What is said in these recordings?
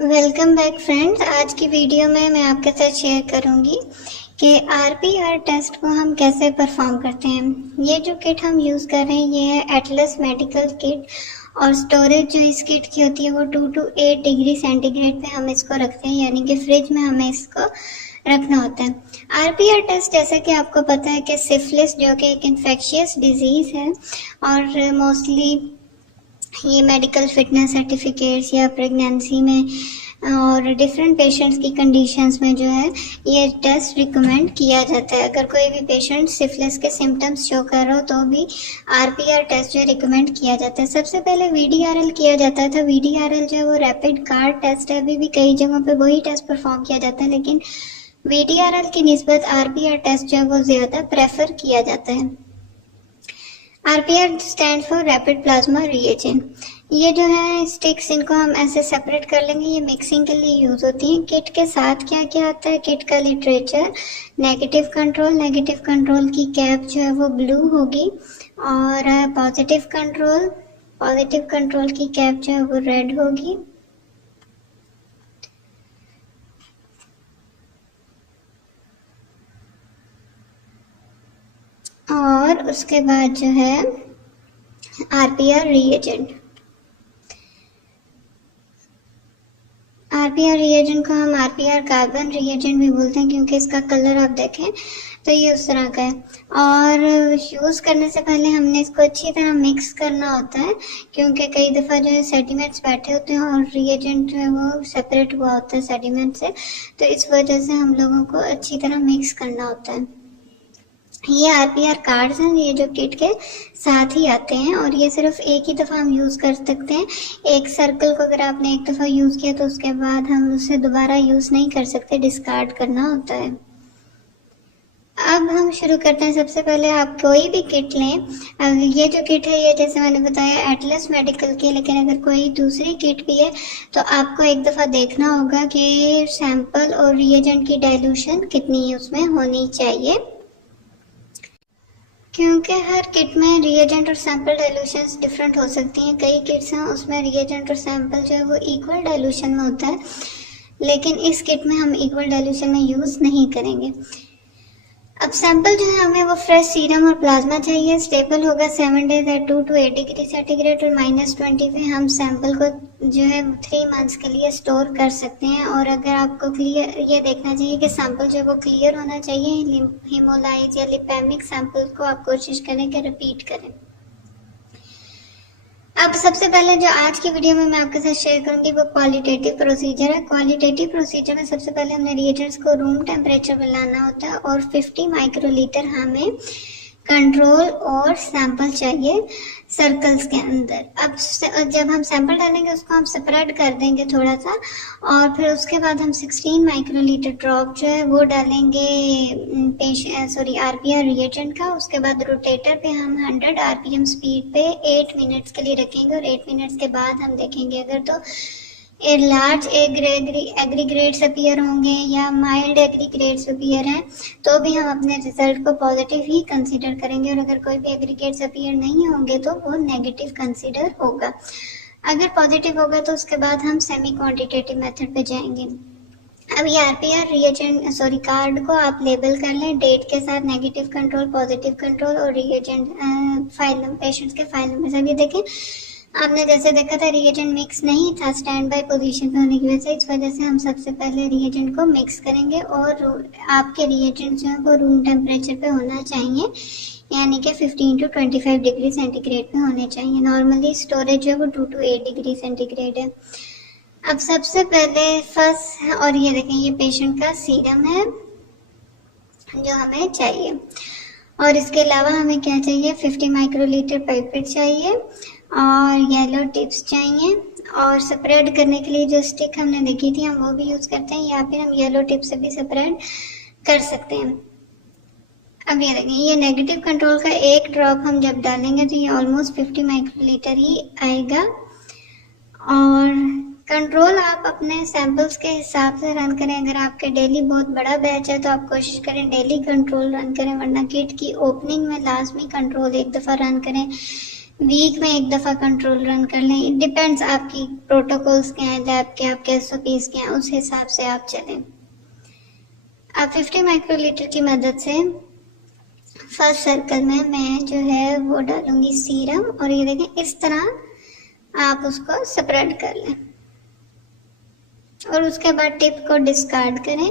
Welcome back friends. आज की video में मैं आपके साथ शेयर करूंगी कि आरपीआर टेस्ट को हम कैसे परफॉर्म करते हैं। ये जो किट हम यूज़ कर रहे हैं ये है एटलस मेडिकल किट और स्टोरेज जो इस किट की होती है वो 2 to 8 डिग्री सेंटीग्रेड पे हम इसको रखते हैं, यानी कि फ्रिज में हमें इसको रखना होता है। आरपीआर टेस्ट जैसा कि आपको पता है कि सिफिलिस जो कि एक इन्फेक्शियस डिजीज़ है और मोस्टली ये मेडिकल फिटनेस सर्टिफिकेट्स या प्रेगनेंसी में और डिफरेंट पेशेंट्स की कंडीशंस में जो है ये टेस्ट रिकमेंड किया जाता है। अगर कोई भी पेशेंट सिफिलिस के सिम्टम्स शो कर रहा हो तो भी आरपीआर टेस्ट जो है रिकमेंड किया जाता है। सबसे पहले वीडीआरएल किया जाता था। वीडीआरएल जो है वो रैपिड कार्ड टेस्ट है। अभी भी कई जगहों पे वही टेस्ट परफॉर्म किया जाता है, लेकिन वीडीआरएल की निस्बत आरपीआर टेस्ट जो है वो ज़्यादा प्रेफर किया जाता है। RPR stand for rapid plasma reagent. ये जो है स्टिक्स, इनको हम ऐसे सेपरेट कर लेंगे। ये मिक्सिंग के लिए यूज होती है। किट के साथ क्या क्या आता है, किट का लिटरेचर, नेगेटिव कंट्रोल की कैप जो है वो ब्लू होगी और पॉजिटिव कंट्रोल की कैप जो है वो रेड होगी। और उसके बाद जो है आरपीआर रिएजेंट को हम आरपीआर कार्बन रिएजेंट भी बोलते हैं, क्योंकि इसका कलर आप देखें तो ये उस तरह का है। और यूज़ करने से पहले हमने इसको अच्छी तरह मिक्स करना होता है, क्योंकि कई दफ़ा जो है सेडिमेंट्स बैठे होते हैं और रिएजेंट जो है वो सेपरेट हुआ होता है सेडिमेंट से, तो इस वजह से हम लोगों को अच्छी तरह मिक्स करना होता है। ये आरपीआर कार्ड्स हैं, ये जो किट के साथ ही आते हैं और ये सिर्फ एक ही दफ़ा हम यूज़ कर सकते हैं। एक सर्कल को अगर आपने एक दफ़ा यूज़ किया तो उसके बाद हम उसे दोबारा यूज़ नहीं कर सकते, डिस्कार्ड करना होता है। अब हम शुरू करते हैं। सबसे पहले आप कोई भी किट लें। ये जो किट है ये जैसे मैंने बताया एटलस मेडिकल की, लेकिन अगर कोई दूसरी किट भी है तो आपको एक दफ़ा देखना होगा कि सैंपल और रिएजेंट की डाइल्यूशन कितनी उसमें होनी चाहिए, क्योंकि हर किट में रिएजेंट और सैंपल डाइल्यूशंस डिफरेंट हो सकती हैं। कई किट्स हैं उसमें रिएजेंट और सैंपल जो है वो इक्वल डाइल्यूशन में होता है, लेकिन इस किट में हम इक्वल डाइल्यूशन में यूज़ नहीं करेंगे। अब सैंपल जो है हमें वो फ्रेश सीरम और प्लाज्मा चाहिए। स्टेबल होगा 7 days at 2 to 8 degree centigrade और -20 पे हम सैंपल को जो है 3 months के लिए स्टोर कर सकते हैं। और अगर आपको क्लियर ये देखना चाहिए कि सैंपल जो है वो क्लियर होना चाहिए। हीमोलाइज या लिपैमिक सैंपल को आप कोशिश करें कि रिपीट करें। अब सबसे पहले जो आज की वीडियो में मैं आपके साथ शेयर करूंगी वो क्वालिटेटिव प्रोसीजर है। क्वालिटेटिव प्रोसीजर में सबसे पहले हमने रिएजेंट्स को रूम टेम्परेचर पर लाना होता है और 50 माइक्रोलीटर हमें कंट्रोल और सैंपल चाहिए सर्कल्स के अंदर। अब जब हम सैंपल डालेंगे उसको हम सेपरेट कर देंगे थोड़ा सा, और फिर उसके बाद हम 16 माइक्रोलीटर ड्रॉप जो है वो डालेंगे आरपीआर रिएजेंट का। उसके बाद रोटेटर पे हम 100 आरपीएम स्पीड पे 8 मिनट्स के लिए रखेंगे और 8 मिनट्स के बाद हम देखेंगे अगर तो लार्ज एग्रीग्रेड्स अपीयर होंगे या माइल्ड एग्रीग्रेड्स अपीयर हैं तो भी हम अपने रिजल्ट को पॉजिटिव ही कंसीडर करेंगे, और अगर कोई भी एग्रीगेट्स अपीयर नहीं होंगे तो वो नेगेटिव कंसीडर होगा। अगर पॉजिटिव होगा तो उसके बाद हम सेमी क्वांटिटेटिव मेथड पे जाएंगे। अब ये आरपीआर रिएजेंट कार्ड को आप लेबल कर लें डेट के साथ, नेगेटिव कंट्रोल, पॉजिटिव कंट्रोल और रिएजेंट फाइल नंबर, पेशेंट्स के फाइल नंबर से भी देखें। आपने जैसे देखा था रिएजेंट मिक्स नहीं था स्टैंड बाय पोजीशन पे होने की वजह से, इस वजह से हम सबसे पहले रिएजेंट को मिक्स करेंगे और आपके रिएजेंट जो है वो रूम टेम्परेचर पे होना चाहिए, यानी कि 15 to 25 डिग्री सेंटीग्रेड पे होने चाहिए। नॉर्मली स्टोरेज जो है वो 2 to 8 डिग्री सेंटीग्रेड है। अब सबसे पहले फर्स्ट, और ये देखें ये पेशेंट का सीरम है जो हमें चाहिए, और इसके अलावा हमें क्या चाहिए, 50 माइक्रोलीटर पाइपेट चाहिए और येलो टिप्स चाहिए, और सेपरेट करने के लिए जो स्टिक हमने देखी थी हम वो भी यूज़ करते हैं, या फिर हम येलो टिप से भी सेपरेट कर सकते हैं। अब ये देखें ये नेगेटिव कंट्रोल का एक ड्रॉप हम जब डालेंगे तो ये ऑलमोस्ट 50 माइक्रोलीटर ही आएगा। और कंट्रोल आप अपने सैंपल्स के हिसाब से रन करें। अगर आपके डेली बहुत बड़ा बैच है तो आप कोशिश करें डेली कंट्रोल रन करें, वरना किट की ओपनिंग में लाजमी कंट्रोल एक दफ़ा रन करें। वीक में एक दफ़ा कंट्रोल रन कर लें। इट डिपेंड्स, आपकी प्रोटोकॉल्स क्या हैं, लैब के आपके एसओपीज क्या हैं, उस हिसाब से आप चलें। अब 50 माइक्रोलीटर की मदद से फर्स्ट सर्कल में मैं जो है वो डालूंगी सीरम, और ये देखें इस तरह आप उसको स्प्रेड कर लें और उसके बाद टिप को डिस्कार्ड करें।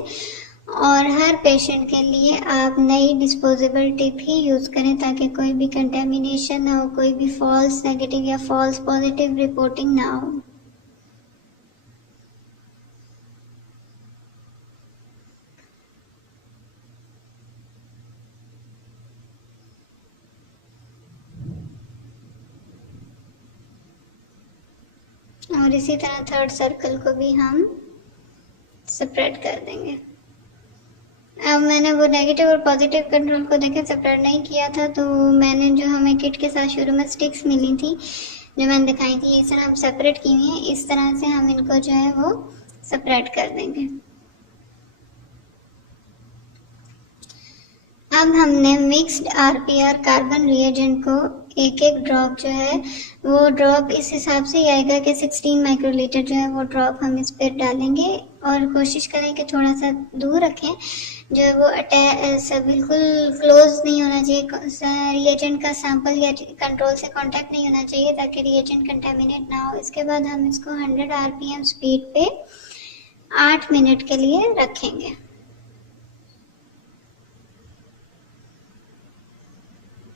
और हर पेशेंट के लिए आप नई डिस्पोजेबल टिप ही यूज़ करें ताकि कोई भी कंटेमिनेशन ना हो, कोई भी फॉल्स नेगेटिव या फॉल्स पॉजिटिव रिपोर्टिंग ना हो। और इसी तरह थर्ड सर्कल को भी हम स्प्रेड कर देंगे। अब मैंने वो नेगेटिव और पॉजिटिव कंट्रोल को देखे स्प्रेड नहीं किया था, तो मैंने जो हमें किट के साथ शुरू में स्टिक्स मिली थी जो मैंने दिखाई थी, इस तरह हम सेपरेट की हुई हैं, इस तरह से हम इनको जो है वो सेपरेट कर देंगे। अब हमने मिक्स्ड आरपीआर कार्बन रिएजेंट को एक एक ड्रॉप जो है वो ड्रॉप इस हिसाब से ही आएगा कि 16 माइक्रोलीटर जो है वो ड्रॉप हम इस पर डालेंगे, और कोशिश करें कि थोड़ा सा दूर रखें, जो है वो बिल्कुल क्लोज नहीं होना चाहिए, रिएजेंट का सैंपल या कंट्रोल से कांटेक्ट नहीं होना चाहिए ताकि रिएजेंट कंटेमिनेट ना हो। इसके बाद हम इसको 100 आरपीएम स्पीड पे 8 मिनट के लिए रखेंगे।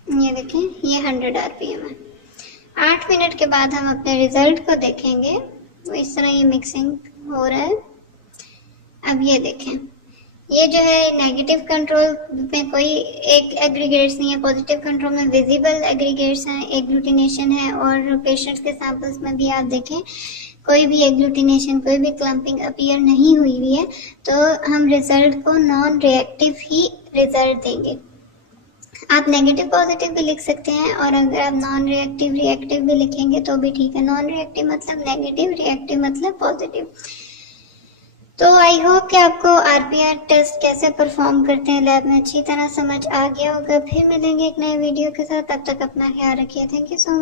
ये देखें, ये 100 आरपीएम है। 8 मिनट के बाद हम अपने रिजल्ट को देखेंगे, वो इस तरह ये मिक्सिंग हो रहा है। अब ये देखें, ये जो है नेगेटिव कंट्रोल में कोई एक एग्रीगेट्स नहीं है, पॉजिटिव कंट्रोल में विजिबल एग्रीगेट्स हैं, एग्लूटिनेशन है, और पेशेंट्स के सैंपल्स में भी आप देखें कोई भी एग्लूटिनेशन, कोई भी क्लम्पिंग अपीयर नहीं हुई हुई है, तो हम रिजल्ट को नॉन रिएक्टिव ही रिजल्ट देंगे। आप नेगेटिव पॉजिटिव भी लिख सकते हैं, और अगर आप नॉन रिएक्टिव रिएक्टिव भी लिखेंगे तो भी ठीक है। नॉन रिएक्टिव मतलब नेगेटिव, रिएक्टिव मतलब पॉजिटिव। तो आई होप कि आपको आरपीआर टेस्ट कैसे परफॉर्म करते हैं लैब में अच्छी तरह समझ आ गया होगा। फिर मिलेंगे एक नए वीडियो के साथ, तब तक अपना ख्याल रखिए। Thank you so much.